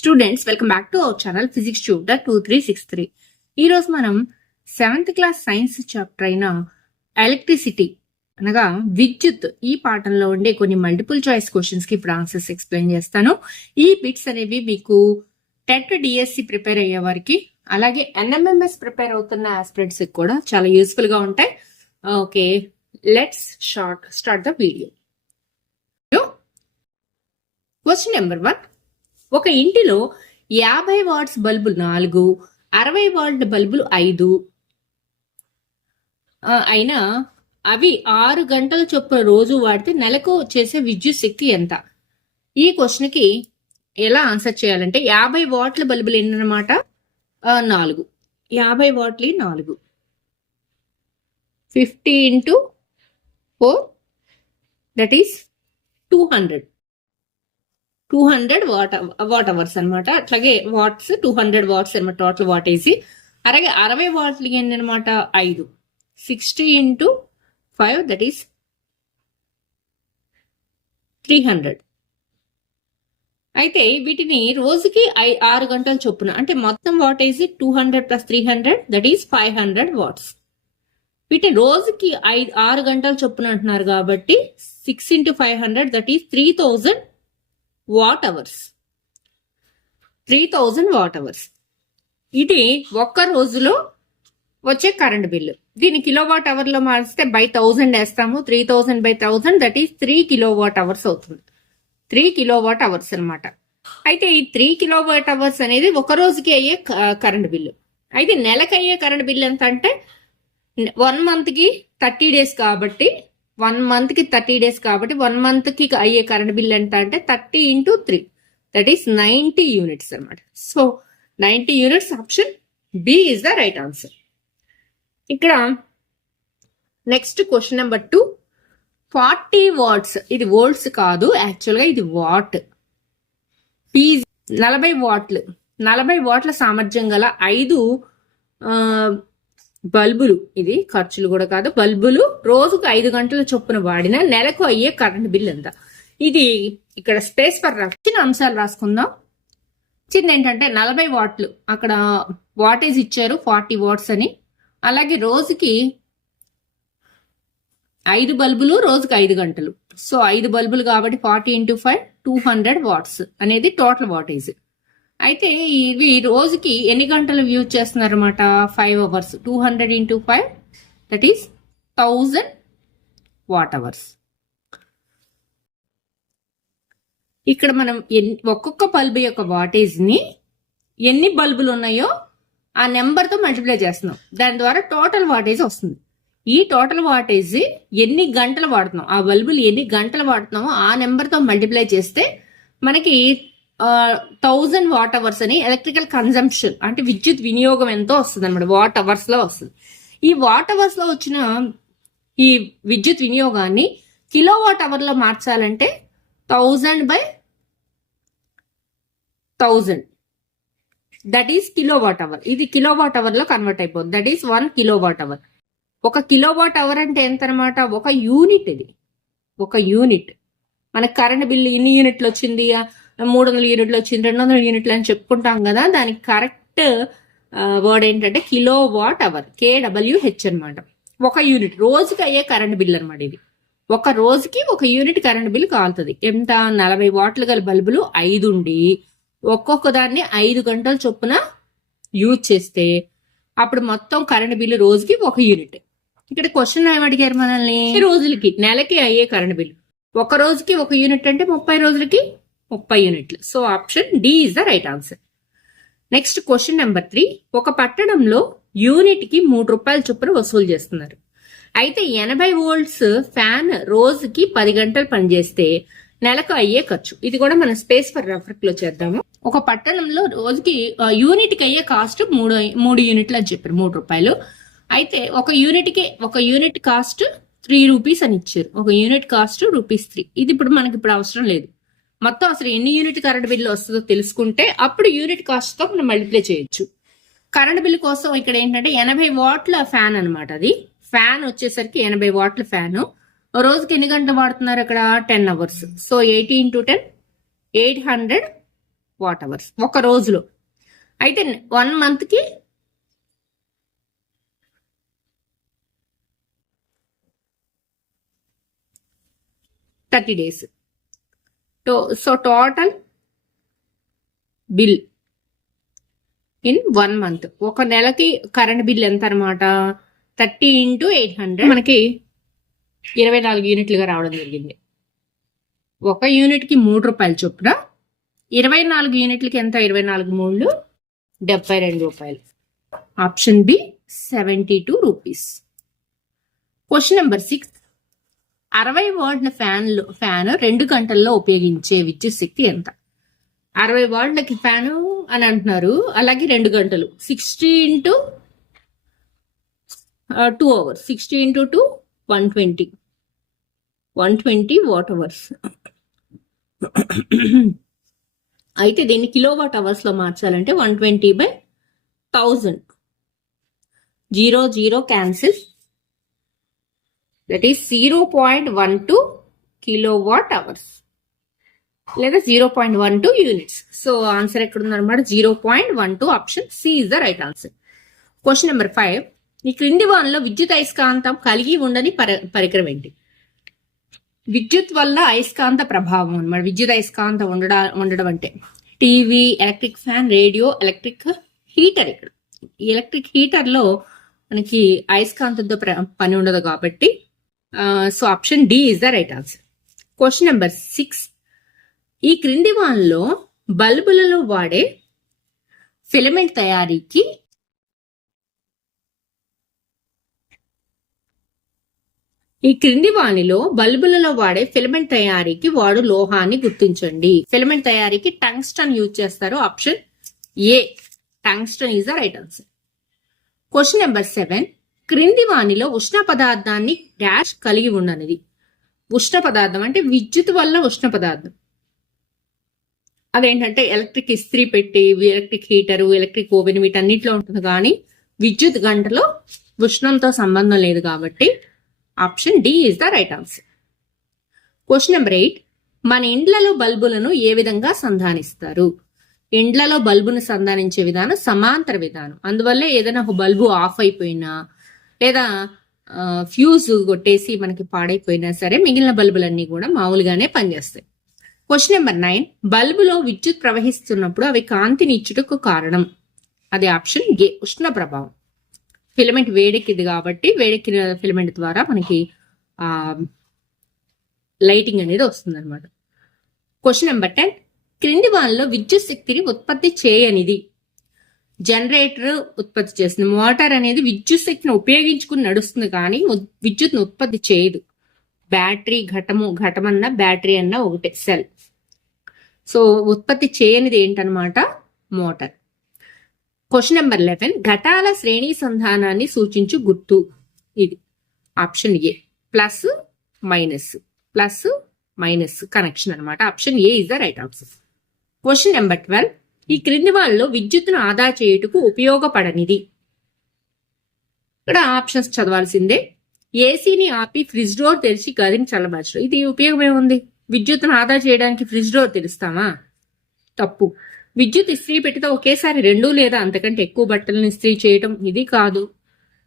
Students welcome back to our channel physics tutor 2363. ఈ రోజు మనం 7th క్లాస్ సైన్స్ చాప్టర్ అయిన ఎలక్ట్రిసిటీ అనగా విద్యుత్ ఈ పాఠంలో ఉండే కొన్ని మల్టిపుల్ చాయిస్ క్వశ్చన్స్ కి ఇప్పుడు ఆన్సర్స్ ఎక్స్ప్లెయిన్ చేస్తాను. ఈ బిట్స్ అనేవి మీకు టెట్ డిఎస్సి ప్రిపేర్ అయ్యే వారికి అలాగే ఎన్ఎంఎంఎస్ ప్రిపేర్ అవుతున్న ఆస్పిరెంట్స్ కి కూడా చాలా యూస్ఫుల్ గా ఉంటాయి. Okay, let's start the video. Question number 1. ఒక ఇంటిలో 50 వాట్స్ బల్బులు 4, 60 వాట్ బల్బులు 5 అయినా అవి 6 గంటల చొప్పున రోజు వాడితే నెలకు చేసే విద్యుత్ శక్తి ఎంత? ఈ క్వశ్చన్ కి ఎలా ఆన్సర్ చేయాలంటే 50 వాట్ల బల్బులు ఎన్నమాట? 4. 50 వాట్లు 4, 50 into 4, that is 200 what hours అనమాట. అట్లాగే వాట్స్ 200 వాట్స్ అనమాట టోటల్ వాటేజీ. అలాగే 60 వాట్లు ఏంటి అనమాట 5, 60 into 5, దట్ ఈస్ 300. అయితే వీటిని రోజుకి 6 గంటల చొప్పున అంటే మొత్తం వాటేజీ 200 + 300, దట్ ఈస్ 500 వాట్స్. వీటిని రోజుకి 6 గంటల చొప్పున అంటున్నారు కాబట్టి 6 into 500, that is 3000 what hours. 3000 what hours. ఇది ఒక్క రోజులో వచ్చే కరెంట్ బిల్లు. దీన్ని కిలోవాట్ అవర్ లో మార్చితే బై 1000 వేస్తాము. 3000 by 1000, that is 3 kilowatt hours అవుతుంది. 3 కిలోవాట్ అవర్స్ అనమాట. అయితే ఈ 3 కిలోవాట్ అవర్స్ అనేది ఒక రోజుకి అయ్యే కరెంట్ బిల్లు. అయితే నెలకు అయ్యే కరెంట్ బిల్లు ఎంత అంటే 1 మంత్ కి 30 డేస్ కాబట్టి 1 మంత్ కి 30 డేస్ కాబట్టి 1 మంత్ కి అయ్యే కరెంట్ బిల్ ఎంత అంటే 30 into 3, దట్ ఈస్ 90 యూనిట్స్ అనమాట. So 90 units, option B is the right answer. ఇక్కడ నెక్స్ట్ క్వశ్చన్ నెంబర్ 2. 40 వాట్స్, ఇది వోల్ట్స్ కాదు యాక్చువల్గా, ఇది వాట్. 40 వాట్లు, 40 వాట్ల సామర్థ్యం గల 5 బల్బులు, ఇది ఖర్చులు కూడా కాదు, బల్బులు రోజుకు 5 గంటల చొప్పున వాడిన నెలకు అయ్యే కరెంట్ బిల్ ఎంత? ఇది ఇక్కడ స్పేస్ ఫర్ చిన్న అంశాలు రాసుకుందాం. చిన్న ఏంటంటే 40 వాట్లు, అక్కడ వాటేజ్ ఇచ్చారు 40 వాట్స్ అని. అలాగే రోజుకి 5 బల్బులు, రోజుకి 5 గంటలు. సో 5 బల్బులు కాబట్టి 40 into 5, 200 వాట్స్ అనేది టోటల్ వాటేజ్. అయితే ఇవి రోజుకి ఎన్ని గంటలు యూజ్ చేస్తున్నారు అనమాట? 5 hours. 200 into 5, that is 1000 what hours. ఇక్కడ మనం ఒక్కొక్క బల్బు యొక్క వాటేజ్ ని ఎన్ని బల్బులు ఉన్నాయో ఆ నెంబర్ తో మల్టిప్లై చేస్తున్నాం. దాని ద్వారా టోటల్ వాటేజ్ వస్తుంది. ఈ టోటల్ వాటేజ్ ఎన్ని గంటలు వాడుతున్నాం, ఆ బల్బులు ఎన్ని గంటలు వాడుతున్నామో ఆ నెంబర్ తో మల్టిప్లై చేస్తే మనకి 1000 వాట్ అవర్స్ అని ఎలక్ట్రికల్ కన్జంప్షన్ అంటే విద్యుత్ వినియోగం ఎంతో వస్తుంది అనమాట. వాట్ అవర్స్ లో వస్తుంది. ఈ వాట్ అవర్స్ లో వచ్చిన ఈ విద్యుత్ వినియోగాన్ని కిలో వాట్ అవర్ లో మార్చాలంటే 1000 by 1000, that is kilo watt hour. ఇది కిలో వాట్ అవర్ లో కన్వర్ట్ అయిపోతుంది. That is 1 kilo watt hour. 1 kilo watt hour అంటే ఎంత అనమాట? 1 యూనిట్. ఇది 1 యూనిట్. మనకు కరెంట్ బిల్లు ఇన్ని యూనిట్లు వచ్చింది, 300 యూనిట్లు వచ్చింది, 200 యూనిట్లు అని చెప్పుకుంటాం కదా. దానికి కరెక్ట్ వర్డ్ ఏంటంటే కిలో వాట్ అవర్, KWH అనమాట. 1 యూనిట్ రోజుకి అయ్యే కరెంట్ బిల్ అనమాట. ఇది ఒక రోజుకి 1 యూనిట్ కరెంట్ బిల్ కాలుతుంది. ఎంత? 40 వాట్లు గల బల్బులు 5 ఉండి ఒక్కొక్క దాన్ని 5 గంటల చొప్పున యూజ్ చేస్తే అప్పుడు మొత్తం కరెంట్ బిల్లు రోజుకి 1 యూనిట్. ఇక్కడ క్వశ్చన్ ఏమడిగారు మనల్ని? రోజులకి నెలకి అయ్యే కరెంట్ బిల్లు. ఒక రోజుకి 1 యూనిట్ అంటే 30 రోజులకి 30 యూనిట్లు. So option D is the right answer. Next question number 3. ఒక పట్టణంలో యూనిట్ కి 3 రూపాయల చొప్పున వసూలు చేస్తున్నారు. అయితే 80 వోల్ట్స్ ఫ్యాన్ రోజుకి 10 గంటలు పనిచేస్తే నెలకు అయ్యే ఖర్చు. ఇది కూడా మనం స్పేస్ ఫర్ రెఫరెన్స్ లో చేద్దాము. ఒక పట్టణంలో రోజుకి యూనిట్ కి అయ్యే కాస్ట్ 3 యూనిట్లు అని చెప్పారు, 3 రూపాయలు. అయితే ఒక యూనిట్ కాస్ట్ 3 రూపీస్ అని ఇచ్చారు. ఒక యూనిట్ కాస్ట్ ₹3. ఇది మనకి ఇప్పుడు అవసరం లేదు. మొత్తం అసలు ఎన్ని యూనిట్ కరెంట్ బిల్లు వస్తుందో తెలుసుకుంటే అప్పుడు యూనిట్ కాస్ట్ తో మనం మల్టిప్లై చేయొచ్చు. కరెంట్ బిల్లు కోసం ఇక్కడ ఏంటంటే 80 వాట్ల ఫ్యాన్ అనమాట. అది ఫ్యాన్ వచ్చేసరికి 80 వాట్ల ఫ్యాన్ రోజుకి ఎన్ని గంటలు వాడుతున్నారు? అక్కడ 10 hours. So 80 into 10, 800 what hours ఒక రోజులో. అయితే 1 month కి 30 days. So total bill in 1 month. ఒక నెలకి కరెంట్ బిల్ ఎంత అనమాట? 30 × 800 మనకి 24 యూనిట్లుగా రావడం జరిగింది. ఒక యూనిట్ కి 3 రూపాయలు చొప్పున 24 యూనిట్లకి ఎంత? 24 3 72 రూపాయలు. Option B 72 rupees. Question number 6. 60 వాట్ల ఫ్యాన్ 2 గంటల్లో ఉపయోగించే విద్యుత్ శక్తి ఎంత? 60 వాట్లకి ఫ్యాను అని అంటున్నారు, అలాగే 2 గంటలు. 60 × 2 hours. 60 × 2 120 what hours. అయితే దీన్ని కిలోవాట్ అవర్స్ లో మార్చాలంటే 120/1000. 0 0 cancel. That is 0.12 kilowatt hours లేదా 0.12 యూనిట్స్. సో ఆన్సర్ ఎక్కడ ఉందన్నమాట? 0.12. Option C is the right answer. Question number 5. ఈ క్రింది వానిలో విద్యుత్ అయస్కాంతం కలిగి ఉండని పరికరం ఏంటి? విద్యుత్ వల్ల అయస్కాంత ప్రభావం అన్నమాట. విద్యుత్ అయస్కాంతం ఉండడం అంటే TV, electric fan, radio, electric heater. ఇక్కడ ఈ ఎలక్ట్రిక్ హీటర్ లో మనకి అయస్కాంతంతో పని ఉండదు కాబట్టి so option D is the right answer. Question number 6. ఈ క్రింది వానిలో బల్బులలో వాడే ఫిలమెంట్ తయారీకి బల్బులలో వాడే ఫిలమెంట్ తయారీకి వాడు లోహాన్ని గుర్తించండి. ఫిలమెంట్ తయారీకి టంగ్స్టన్ యూజ్ చేస్తారు. Option A tungsten is the right answer. Question number 7. క్రింది వానిలో ఉష్ణ పదార్థాన్ని డాష్ కలిగి ఉండనిది. ఉష్ణ పదార్థం అంటే విద్యుత్ వల్ల ఉష్ణ పదార్థం. అదేంటంటే ఎలక్ట్రిక్ ఇస్త్రీ పెట్టి, ఎలక్ట్రిక్ హీటరు, ఎలక్ట్రిక్ ఓవెన్ వీటన్నిటిలో ఉంటుంది, కానీ విద్యుత్ గంటలో ఉష్ణంతో సంబంధం లేదు కాబట్టి option D is the right answer. Question number 8. మన ఇండ్లలో బల్బులను ఏ విధంగా సంధానిస్తారు? ఇండ్లలో బల్బును సంధానించే విధానం సమాంతర విధానం. అందువల్ల ఏదైనా ఒక బల్బు ఆఫ్ అయిపోయినా లేదా ఫ్యూజ్ కొట్టేసి మనకి పాడైపోయినా సరే మిగిలిన బల్బులన్నీ కూడా మామూలుగానే పనిచేస్తాయి. Question number 9. బల్బులో విద్యుత్ ప్రవహిస్తున్నప్పుడు అవి కాంతిని ఇచ్చుటకు కారణం. అది ఆప్షన్ ఏ ఉష్ణ ప్రభావం. ఫిలమెంట్ వేడెక్కింది కాబట్టి వేడెక్కిన ఫిలమెంట్ ద్వారా మనకి లైటింగ్ అనేది వస్తుంది అనమాట. Question number 10. క్రింది వానిలో విద్యుత్ శక్తిని ఉత్పత్తి చేయనిది. జనరేటర్ ఉత్పత్తి చేస్తుంది. మోటార్ అనేది విద్యుత్ శక్తిని ఉపయోగించుకుని నడుస్తుంది కానీ విద్యుత్ను ఉత్పత్తి చేయదు. బ్యాటరీ ఘటమన్నా బ్యాటరీ అన్నా ఒకటే, సెల్. సో ఉత్పత్తి చేయనిది ఏంటనమాట? మోటార్. Question number 11. ఘటాల శ్రేణి సంధానాన్ని సూచించు గుర్తు. ఇది option A plus minus connection అనమాట. Option A is the right answer. Question number 12. ఈ క్రింది వాళ్ళలో విద్యుత్తును ఆదా చేయుటకు ఉపయోగపడనిది. ఇక్కడ ఆప్షన్స్ చదవాల్సిందే. ఏసీని ఆపి ఫ్రిడ్జ్ డోర్ తెరిచి గదిని చల్లబరచడం. ఇది ఉపయోగం ఏముంది? విద్యుత్తును ఆదా చేయడానికి ఫ్రిడ్జ్ డోర్ తెరుస్తామా? తప్పు. విద్యుత్ ఇస్త్రీ పెట్టితే ఒకేసారి 2 లేదా అంతకంటే ఎక్కువ బట్టలను ఇస్త్రీ చేయటం, ఇది కాదు.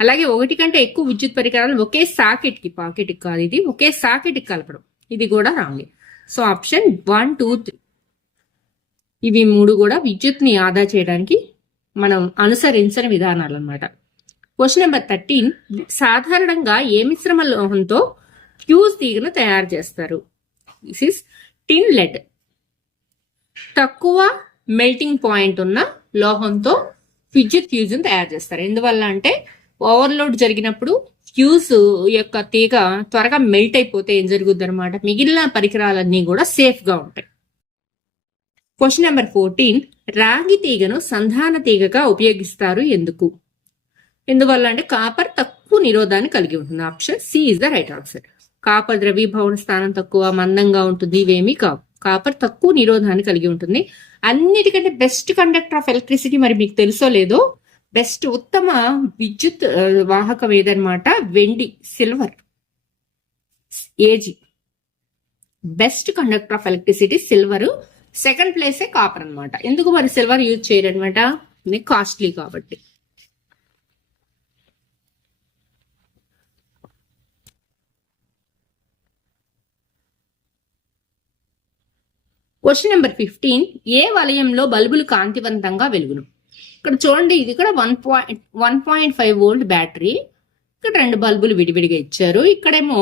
అలాగే 1 కంటే ఎక్కువ విద్యుత్ పరికరాలు ఒకే పాకెట్కి కాదు, ఇది ఒకే సాకెట్కి కలపడం, ఇది కూడా రాంగ్. సో ఆప్షన్ 1 2 3 ఇవి 3 కూడా విద్యుత్ని ఆదా చేయడానికి మనం అనుసరించిన విధానాలు అన్నమాట. Question number 13. సాధారణంగా ఏ మిశ్రమ లోహంతో ఫ్యూజ్ తీగను తయారు చేస్తారు? This is tin lead. తక్కువ మెల్టింగ్ పాయింట్ ఉన్న లోహంతో విద్యుత్ ఫ్యూజ్ను తయారు చేస్తారు. ఎందువల్ల అంటే ఓవర్లోడ్ జరిగినప్పుడు ఫ్యూజ్ యొక్క తీగ త్వరగా మెల్ట్ అయిపోతే ఏం జరుగుద్ది అనమాట, మిగిలిన పరికరాలన్నీ కూడా సేఫ్ గా ఉంటాయి. Question number 14. రాగి తీగను సంధాన తీగగా ఉపయోగిస్తారు ఎందుకు? ఎందువల్ల అంటే కాపర్ తక్కువ నిరోధాన్ని కలిగి ఉంటుంది. Option C is the right answer. Copper ద్రవీభవన స్థానం తక్కువ, మందంగా ఉంటుంది, ఇవేమీ కావు. కాపర్ తక్కువ నిరోధాన్ని కలిగి ఉంటుంది. అన్నిటికంటే బెస్ట్ కండక్టర్ ఆఫ్ ఎలక్ట్రిసిటీ మరి మీకు తెలుసో లేదో, బెస్ట్ ఉత్తమ విద్యుత్ వాహకం ఏదనమాట? వెండి, silver, AG. Best conductor of electricity silver, second ప్లేసే కాపర్ అన్నమాట. ఎందుకు మరి సిల్వర్ యూజ్ చేయరు అనమాట, కాస్ట్లీ కాబట్టి. Question number 15. ఏ వలయంలో బల్బులు కాంతివంతంగా వెలుగును? ఇక్కడ చూడండి, ఇది కూడా 1.5 వోల్ట్ బ్యాటరీ. ఇక్కడ 2 బల్బులు విడివిడిగా ఇచ్చారు. ఇక్కడేమో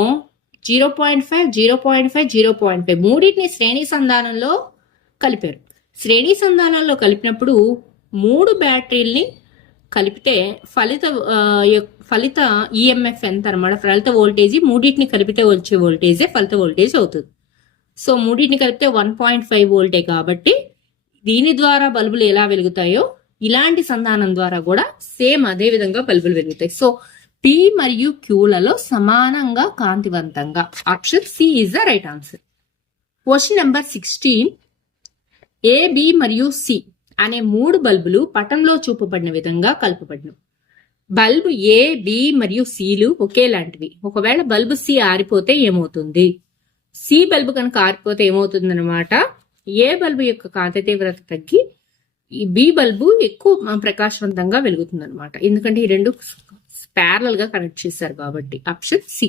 0.5, 0.5, 0.5 మూడింటిని శ్రేణి సంధానంలో కలిపారు. శ్రేణి సంధానంలో కలిపినప్పుడు 3 బ్యాటరీల్ని కలిపితే ఫలిత ఈఎంఎఫ్ ఎంత అనమాట, ఫలిత వోల్టేజీ మూడింటిని కలిపితే వచ్చే వోల్టేజే ఫలిత వోల్టేజ్ అవుతుంది. సో మూడింటిని కలిపితే 1.5 వోల్టే కాబట్టి దీని ద్వారా బల్బులు ఎలా వెలుగుతాయో ఇలాంటి సంధానం ద్వారా కూడా సేమ్ అదే విధంగా బల్బులు వెలుగుతాయి. సో పి మరియు క్యూలలో సమానంగా కాంతివంతంగా. Option C is the right answer. Question number 16. A, B మరియు సి అనే 3 బల్బులు పటంలో చూపబడిన విధంగా కలపబడిన. బల్బు ఏ, బి మరియు సిలు ఒకేలాంటివి. ఒకవేళ బల్బు సి ఆరిపోతే ఏమవుతుంది? సి బల్బు కనుక ఆరిపోతే ఏమవుతుంది అనమాట, ఏ బల్బు యొక్క కాంతి తీవ్రత తగ్గి ఈ బి బల్బు ఎక్కువ ప్రకాశవంతంగా వెలుగుతుంది అనమాట. ఎందుకంటే ఈ 2 ప్యారలల్ గా కనెక్ట్ చేశారు కాబట్టి. Option C.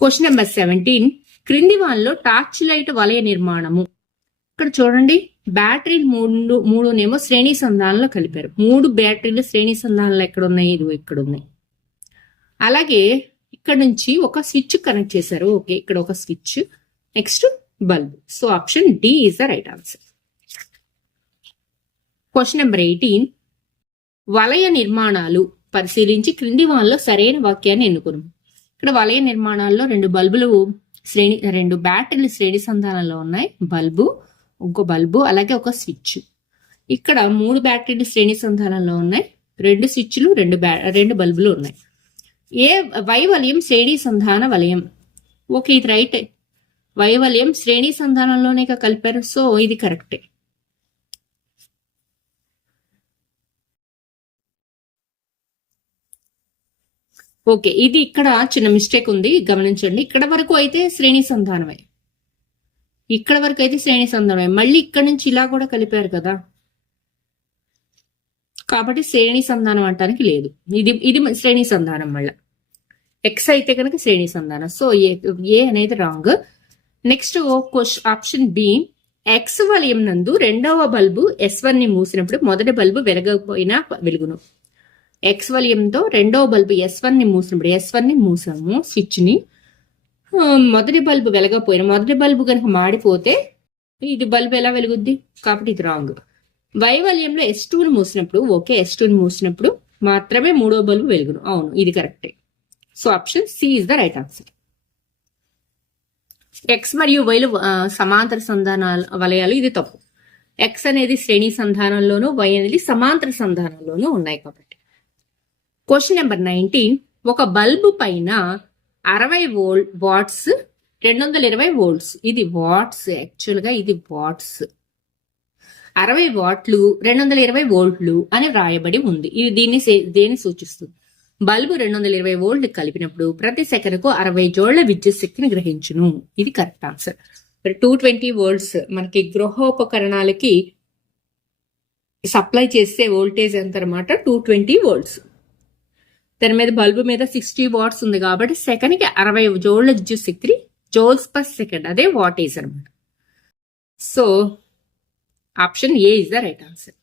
Question number 17. క్రింది వాన్లో టార్చ్ లైట్ వలయ నిర్మాణము. ఇక్కడ చూడండి, బ్యాటరీలు మూడునేమో శ్రేణి సంధానంలో కలిపారు. 3 బ్యాటరీలు శ్రేణి సంధానంలో ఎక్కడ ఉన్నాయి? ఇది ఇక్కడ ఉన్నాయి. అలాగే ఇక్కడ నుంచి ఒక స్విచ్ కనెక్ట్ చేశారు. ఓకే, ఇక్కడ ఒక switch, next bulb. So option D is the right answer. Question number 18. వలయ నిర్మాణాలు పరిశీలించి క్రింది వాన్లో సరైన వాక్యాన్ని ఎన్నుకును. ఇక్కడ వలయ నిర్మాణాల్లో 2 బల్బులు 2 బ్యాటరీలు శ్రేణి సంధానంలో ఉన్నాయి. బల్బు, ఇంకో బల్బు, అలాగే ఒక స్విచ్. ఇక్కడ 3 బ్యాటరీలు శ్రేణి సంధానంలో ఉన్నాయి. 2 స్విచ్లు, 2 బల్బులు ఉన్నాయి. ఏ వై వలయం శ్రేణి సంధాన వలయం. ఓకే, ఇది రైట్. వై వలయం శ్రేణి సంధానంలోనే కలిపారు. సో ఇది కరెక్టే. ఓకే, ఇది ఇక్కడ చిన్న మిస్టేక్ ఉంది, గమనించండి. ఇక్కడ వరకు అయితే శ్రేణి సంధానమే, మళ్ళీ ఇక్కడ నుంచి ఇలా కూడా కలిపారు కదా, కాబట్టి శ్రేణి సంధానం అంటానికి లేదు. ఇది శ్రేణి సంధానం. మళ్ళీ ఎక్స్ అయితే కనుక శ్రేణి సంధానం. సో ఏ అనేది wrong. Next option B. X వలయం నందు 2వ బల్బు S1 ని మూసినప్పుడు మొదటి బల్బు వెలగకపోయినా వెలుగును. ఎక్స్ వలయంతో 2వ బల్బు S1 ని మూసాము స్విచ్ ని. మొదటి బల్బు వెలగకపోయినా, మొదటి బల్బు కనుక మాడిపోతే ఇది బల్బు ఎలా వెలుగుద్ది? కాబట్టి ఇది రాంగ్. వై వలయంలో S2 ని మూసినప్పుడు, ఓకే, S2 ని మూసినప్పుడు మాత్రమే 3వ బల్బు వెలుగును. అవును, ఇది కరెక్టే. So option C is the right answer. X మరియు వైలు సమాంతర సంధానాల వలయాలు, ఇది తప్పు. ఎక్స్ అనేది శ్రేణి సంధానంలోను, వై అనేది సమాంతర సంధానంలోనూ ఉన్నాయి కాబట్టి. Question number 19. ఒక బల్బు పైన 60 వాట్స్ 220 వోల్ట్స్. ఇది వాట్స్, యాక్చువల్ గా ఇది వాట్స్. 60 వాట్లు 220 వోల్ట్లు అని వ్రాయబడి ఉంది. ఇది దేన్ని సూచిస్తుంది? బల్బు 220 వోల్ట్ కలిపినప్పుడు ప్రతి సెకనుకు 60 జోళ్ల విద్యుత్ శక్తిని గ్రహించును. ఇది కరెక్ట్ ఆన్సర్. 220 వోల్ట్స్ మనకి గృహోపకరణాలకి సప్లై చేసే వోల్టేజ్ ఎంత అనమాట? 220 వోల్ట్స్. దాని మీద బల్బు మీద 60 వాట్స్ ఉంది కాబట్టి సెకండ్కి 60 జోళ్ల విద్యుత్ శక్తిని, జోల్స్ పర్ సెకండ్, అదే వాటేజ్ అనమాట. So option A is the right answer.